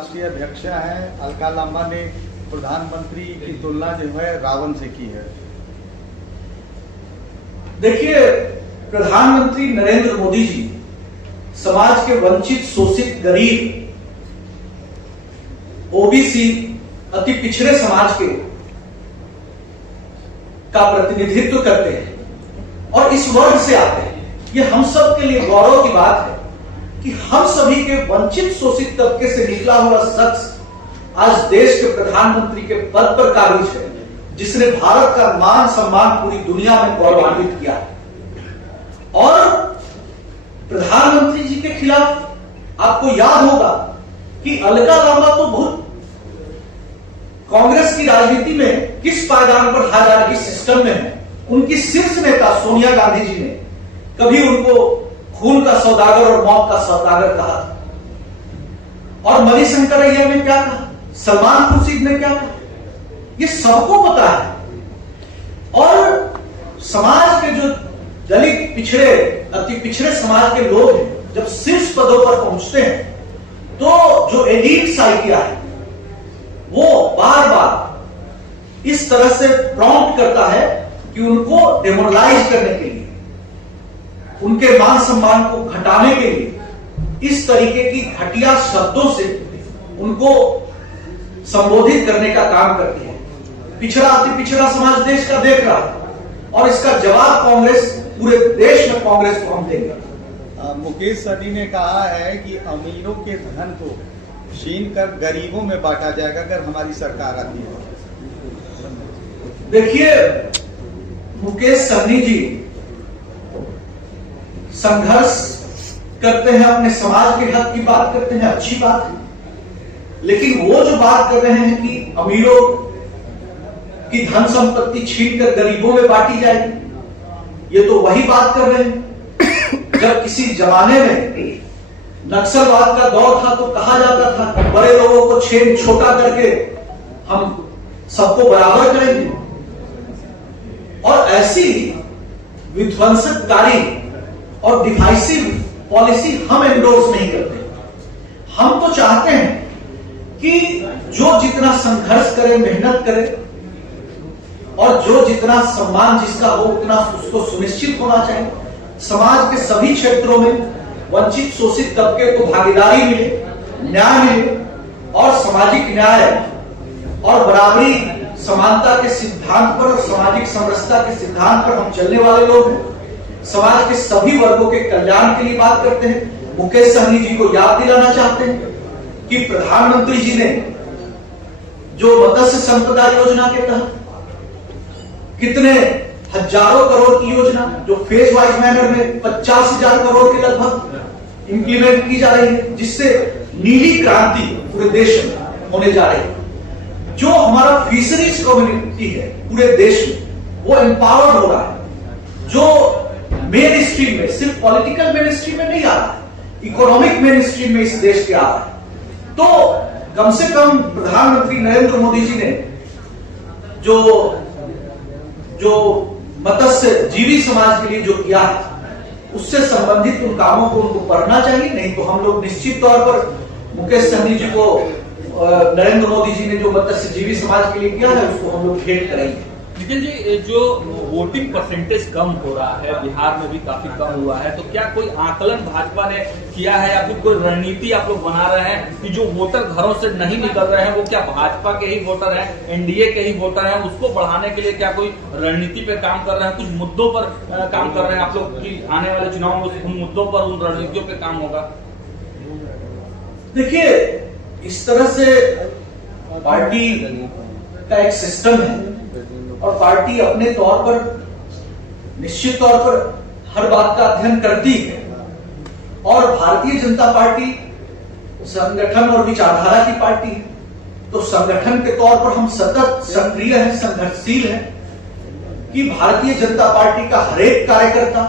राष्ट्रीय अध्यक्ष हैं अलका लांबा ने प्रधानमंत्री की तुलना जो है रावण से की है। देखिए, प्रधानमंत्री नरेंद्र मोदी जी समाज के वंचित, शोषित, गरीब, ओबीसी, अति पिछड़े समाज के का प्रतिनिधित्व करते हैं और इस वर्ग से आते हैं। ये हम सब के लिए गौरव की बात है कि हम सभी के वंचित, शोषित तबके से निकला हुआ शख्स आज देश के प्रधानमंत्री के पद पर काबिज है, जिसने भारत का मान सम्मान पूरी दुनिया में गौरवान्वित किया है। और प्रधानमंत्री जी के खिलाफ आपको याद होगा कि अलका लांबा तो बहुत कांग्रेस की राजनीति में किस पायदान पर हायरार्की सिस्टम में है। उनकी शीर्ष नेता सोनिया गांधी जी ने कभी उनको खून का सौदागर और मौत का सौदागर कहा था। और मणिशंकर अय्यर ने क्या कहा, सलमान खुर्शीद ने क्या कहा, ये सबको पता है। और समाज के जो दलित, पिछड़े, अति पिछड़े समाज के लोग हैं, जब शीर्ष पदों पर पहुंचते हैं तो जो एलीट साइकिया है वो बार बार इस तरह से प्रॉम्प्ट करता है कि उनको डेमोरलाइज करने के लिए, उनके मान सम्मान को घटाने के लिए इस तरीके की घटिया शब्दों से उनको संबोधित करने का काम करती है। पिछड़ा, अति पिछड़ा समाज देश का देख रहा है और इसका जवाब कांग्रेस, पूरे देश में कांग्रेस को हम देंगे। मुकेश सहनी ने कहा है कि अमीरों के धन को छीन कर गरीबों में बांटा जाएगा अगर हमारी सरकार आती है। देखिए, मुकेश सहनी जी संघर्ष करते हैं, अपने समाज के हक की बात करते हैं, अच्छी बात है। लेकिन वो जो बात कर रहे हैं कि अमीरों की धन संपत्ति छीनकर गरीबों में बांटी जाएगी, ये तो वही बात कर रहे हैं जब किसी जमाने में नक्सलवाद का दौर था तो कहा जाता था कि बड़े लोगों को छेद छोटा करके हम सबको बराबर करेंगे। और ऐसी विध्वंसकारी और डिवाइसिव पॉलिसी हम एंडोर्स नहीं करते। हम तो चाहते हैं कि जो जितना संघर्ष करे, मेहनत करे और जो जितना सम्मान जिसका हो उतना उसको सुनिश्चित होना चाहिए। समाज के सभी क्षेत्रों में वंचित, शोषित तबके को भागीदारी मिले, न्याय मिले और सामाजिक न्याय और बराबरी, समानता के सिद्धांत पर और सामाजिक समरसता के सिद्धांत पर हम चलने वाले लोग हैं। समाज के सभी वर्गों के कल्याण के लिए बात करते हैं। मुकेश सहनी जी को याद दिलाना चाहते हैं कि प्रधानमंत्री जी ने जो मत्स्य संपदा योजना के तहत कितने हजारों करोड़ की योजना जो फेज वाइज मैनर में 50,000 करोड़ के लगभग इंप्लीमेंट की जा रही है, जिससे नीली क्रांति पूरे देश में होने जा रही है। जो हमारा फिशरीज कम्युनिटी है पूरे देश में वो एम्पावर्ड हो रहा है। जो मेन स्ट्रीम में, सिर्फ पॉलिटिकल मेन स्ट्रीम में नहीं आ रहा है, इकोनॉमिक मेन स्ट्रीम में इस देश के आ रहा है। तो कम से कम प्रधानमंत्री नरेंद्र मोदी जी ने जो मत्स्य जीवी समाज के लिए जो किया है उससे संबंधित उन कामों को उनको पढ़ना चाहिए। नहीं तो हम लोग निश्चित तौर पर मुकेश सहनी जी को, नरेंद्र मोदी जी ने जो मत्स्य जीवी समाज के लिए किया है उसको हम लोग भेंट करेंगे। निखिल जी, जो वोटिंग परसेंटेज कम हो रहा है, बिहार में भी काफी कम हुआ है, तो क्या कोई आकलन भाजपा ने किया है या फिर कोई रणनीति आप लोग बना रहे हैं कि जो वोटर घरों से नहीं निकल रहे हैं वो क्या भाजपा के ही वोटर हैं, एनडीए के ही वोटर हैं, उसको बढ़ाने के लिए क्या कोई रणनीति पे काम कर रहे हैं, कुछ मुद्दों पर काम कर रहे हैं आप लोग कि आने वाले चुनाव में उन मुद्दों पर, उन रणनीतियों पे काम होगा? देखिए, इस तरह से पार्टी का एक सिस्टम है और पार्टी अपने तौर पर, निश्चित तौर पर हर बात का अध्ययन करती है। और भारतीय जनता पार्टी संगठन और विचारधारा की पार्टी है, तो संगठन के तौर पर हम सतत सक्रिय हैं, संघर्षशील हैं कि भारतीय जनता पार्टी का हर एक कार्यकर्ता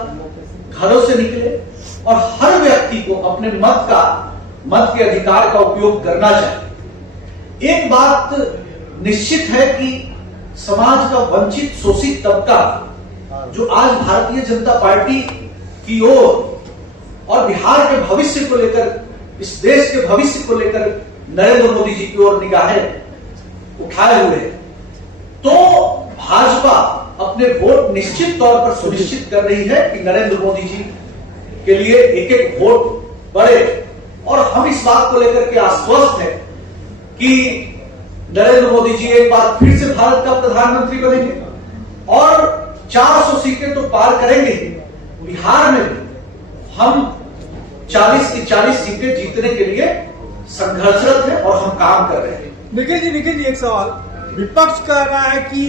घरों से निकले और हर व्यक्ति को अपने मत के अधिकार का उपयोग करना चाहिए। एक बात निश्चित है कि समाज का वंचित, शोषित तबका जो आज भारतीय जनता पार्टी की ओर और बिहार के भविष्य को लेकर, इस देश के भविष्य को लेकर नरेंद्र मोदी जी की ओर निगाहें उठाए हुए हैं। तो भाजपा अपने वोट निश्चित तौर पर सुनिश्चित कर रही है कि नरेंद्र मोदी जी के लिए एक एक वोट बढ़े, और हम इस बात को लेकर के आश्वस्त हैं कि नरेंद्र मोदी जी एक बार फिर से भारत का प्रधानमंत्री बनेंगे और 400 सीटें तो पार करेंगे ही। बिहार में भी हम 40 की 40 सीटें जीतने के लिए संघर्षरत हैं और हम काम कर रहे हैं। निखिल जी एक सवाल, विपक्ष कह रहा है कि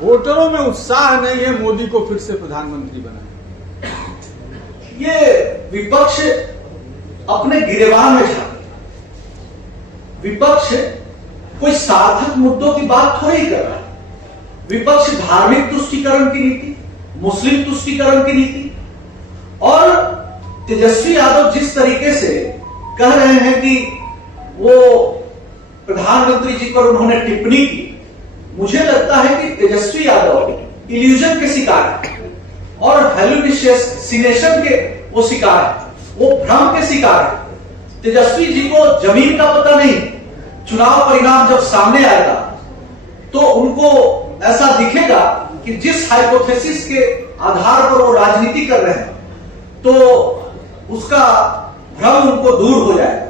वोटरों में उत्साह नहीं है मोदी को फिर से प्रधानमंत्री बनाने। ये विपक्ष अपने गिरेबान में झांके। विपक्ष कोई सार्थक मुद्दों की बात थोड़ी ही कर रहा है। विपक्ष धार्मिक तुष्टीकरण की नीति, मुस्लिम तुष्टीकरण की नीति, और तेजस्वी यादव जिस तरीके से कह रहे हैं कि वो प्रधानमंत्री जी पर उन्होंने टिप्पणी की, मुझे लगता है कि तेजस्वी यादव इल्यूजन के शिकार है और हेलुसिनेशन के वो शिकार है, वो भ्रम के शिकार है। तेजस्वी जी को जमीन का पता नहीं। चुनाव परिणाम जब सामने आएगा तो उनको ऐसा दिखेगा कि जिस हाइपोथेसिस के आधार पर वो राजनीति कर रहे हैं तो उसका भ्रम उनको दूर हो जाएगा।